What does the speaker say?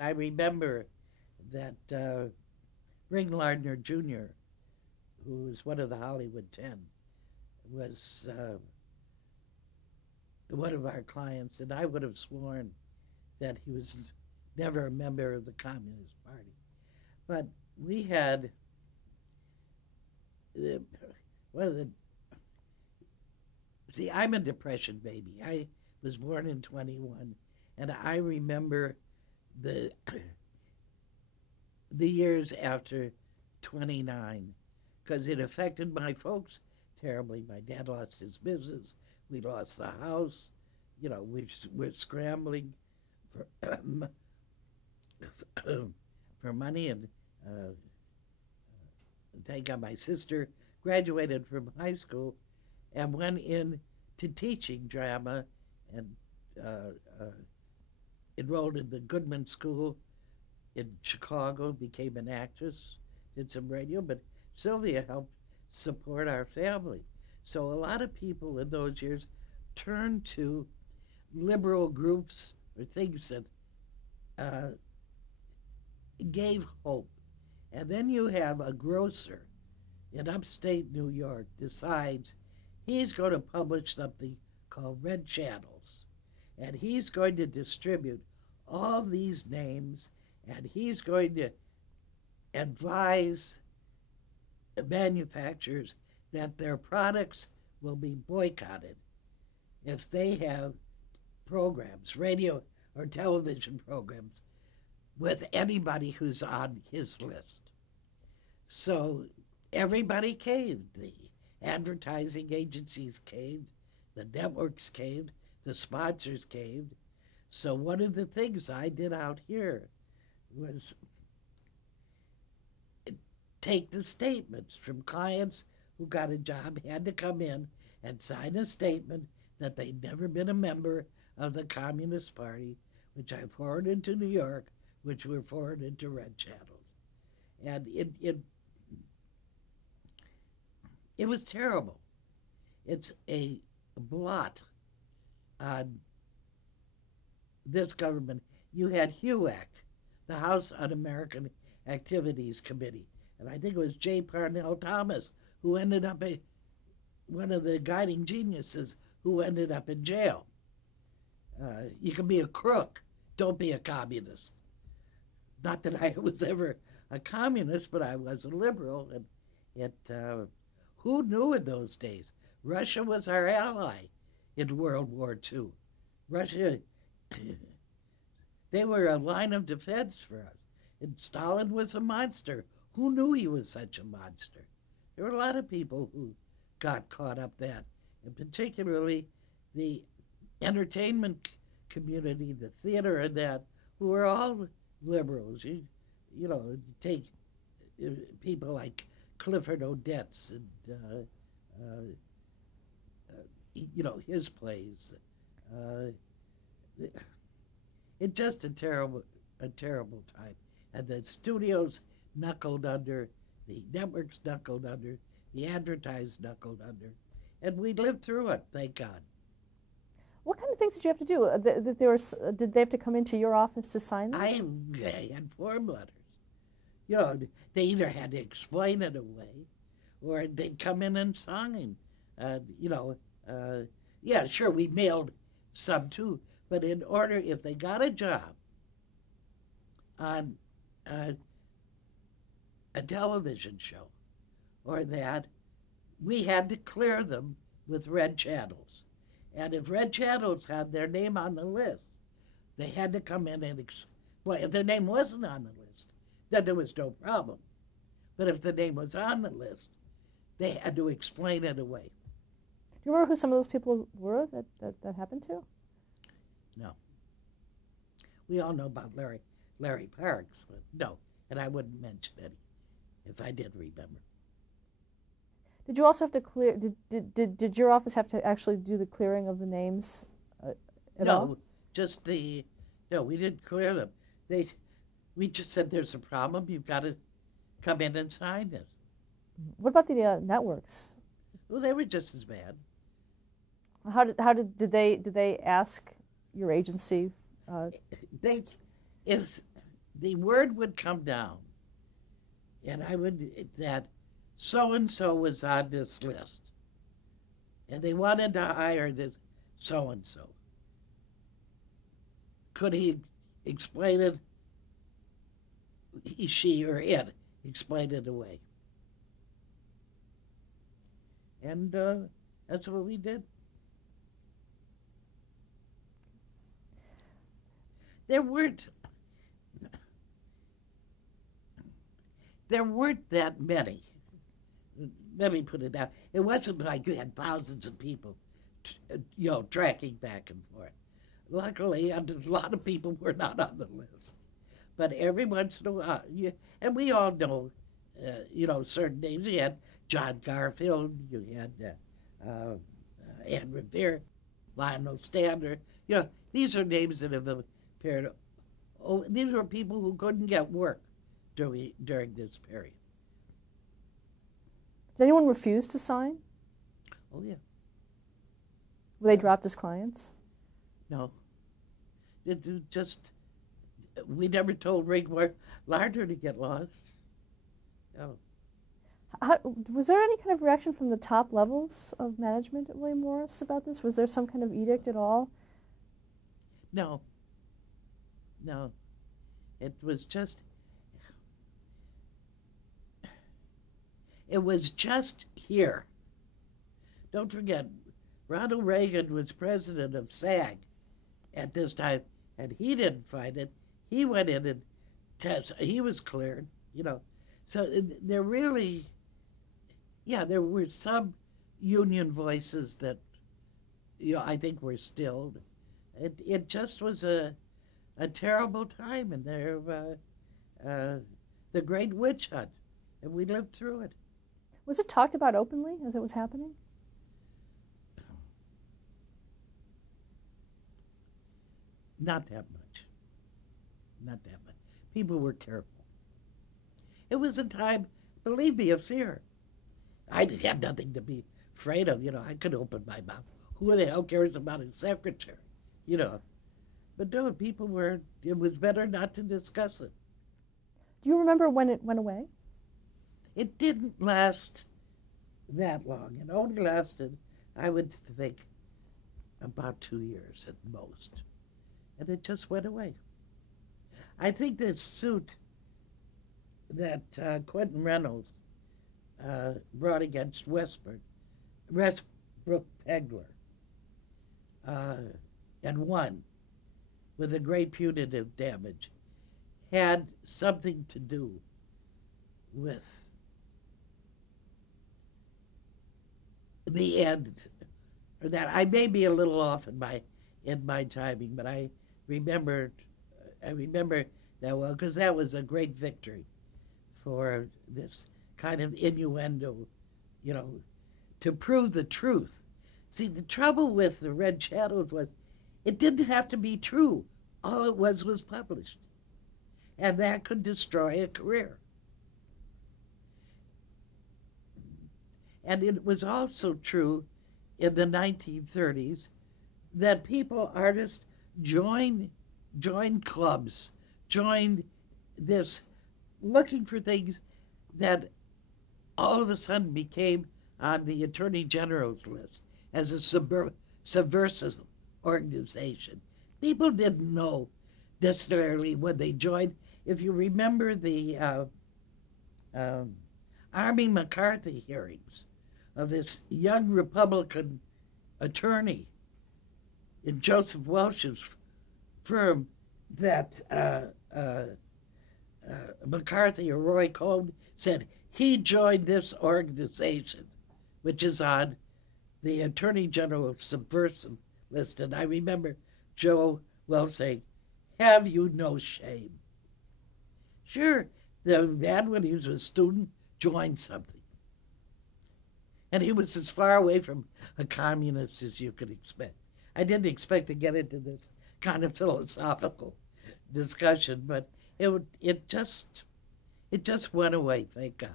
I remember that Ringlardner Jr., who was one of the Hollywood 10, was one of our clients, and I would have sworn that he was never a member of the Communist Party. But we had one of the. See, I'm a Depression baby. I was born in 21, and I remember the the years after 29 because it affected my folks terribly. My dad lost his business. We lost the house. We're scrambling for for money, and thank God my sister graduated from high school and went into teaching drama and uh, uh, enrolled in the Goodman School in Chicago, became an actress, did some radio, but Sylvia helped support our family. So a lot of people in those years turned to liberal groups or things that uh, gave hope. And then you have a grocer in upstate New York decides he's going to publish something called Red Channels. And he's going to distribute all these names, and he's going to advise manufacturers that their products will be boycotted if they have programs, radio or television programs, with anybody who's on his list. So everybody caved. The advertising agencies caved, the networks caved, the sponsors caved. So one of the things I did out here was take the statements from clients who got a job, had to come in and sign a statement that they'd never been a member of the Communist Party, which I forwarded to New York, which were forwarded to Red Channels. And it was terrible. It's a blot on this government. You had HUAC, the House Un-American Activities Committee, and I think it was J. Parnell Thomas who ended up one of the guiding geniuses who ended up in jail. You can be a crook, don't be a communist. Not that I was ever a communist, but I was a liberal, and who knew in those days? Russia was our ally in World War II. Russia, they were a line of defense for us. And Stalin was a monster. Who knew he was such a monster? There were a lot of people who got caught up that, and particularly the entertainment community, the theater and that, who were all liberals. You take people like Clifford Odets and his plays. It's just a terrible time. And the studios knuckled under, the networks knuckled under, the advertisers knuckled under, and we lived through it, thank God. What kind of things did you have to do? Did they have to come into your office to sign this? I had form letters. They either had to explain it away, or they'd come in and sign. Yeah, sure, we mailed some too, but in order, if they got a job on a television show or that, we had to clear them with Red Channels. And if Red Channels had their name on the list, they had to come in and well, if their name wasn't on the list, then there was no problem. But if the name was on the list, they had to explain it away. Do you remember who some of those people were that happened to? No. We all know about Larry Parks, but no, and I wouldn't mention any if I did remember. Did you also have to clear? Did your office have to actually do the clearing of the names at all? No, no, we didn't clear them. We just said there's a problem. You've got to come in and sign this. What about the networks? Well, they were just as bad. Did they ask your agency? If the word would come down, and that so-and-so was on this list, and they wanted to hire this so-and-so. Could he explain it? He, she, or it explain it away. And that's what we did. There weren't that many. Let me put it down. It wasn't like you had thousands of people, tracking back and forth. Luckily, a lot of people were not on the list. But every once in a while, and we all know, certain names. You had John Garfield, you had Anne Revere, Lionel Stander. These are names that have appeared. Oh, these were people who couldn't get work during this period. Did anyone refuse to sign? Oh, yeah. Were they dropped as clients? No. We never told Rigmore Larder to get lost. No. Was there any kind of reaction from the top levels of management at William Morris about this? Was there some kind of edict at all? No. No. It was just here. Don't forget, Ronald Reagan was president of SAG at this time, and he didn't find it. He went in and tested. He was cleared, So there really, there were some union voices that, I think were stilled. It just was a terrible time, and the Great Witch Hunt, and we lived through it. Was it talked about openly as it was happening? Not that much. Not that much. People were careful. It was a time, believe me, of fear. I had nothing to be afraid of. I could open my mouth. Who the hell cares about his secretary? But no, it was better not to discuss it. Do you remember when it went away? It didn't last that long. It only lasted, I would think, about 2 years at most. And it just went away. I think the suit that Quentin Reynolds brought against Westbrook Pegler and won with a great punitive damage had something to do with the end. Or that I may be a little off in my timing, but I remember that well, because that was a great victory for this kind of innuendo, to prove the truth. See, the trouble with the Red Shadows was it didn't have to be true. All it was published. And that could destroy a career. And it was also true in the 1930s that artists joined clubs, joined this, looking for things that all of a sudden became on the Attorney General's list as a subversive organization. People didn't know necessarily when they joined. If you remember the Army McCarthy hearings of this young Republican attorney in Joseph Welch's firm that McCarthy or Roy Cohn said he joined this organization, which is on the Attorney General's subversive list. And I remember Joe Welch saying, "Have you no shame?" Sure, the man, when he was a student, joined something. And he was as far away from a communist as you could expect. I didn't expect to get into this kind of philosophical discussion, but it just went away, thank God.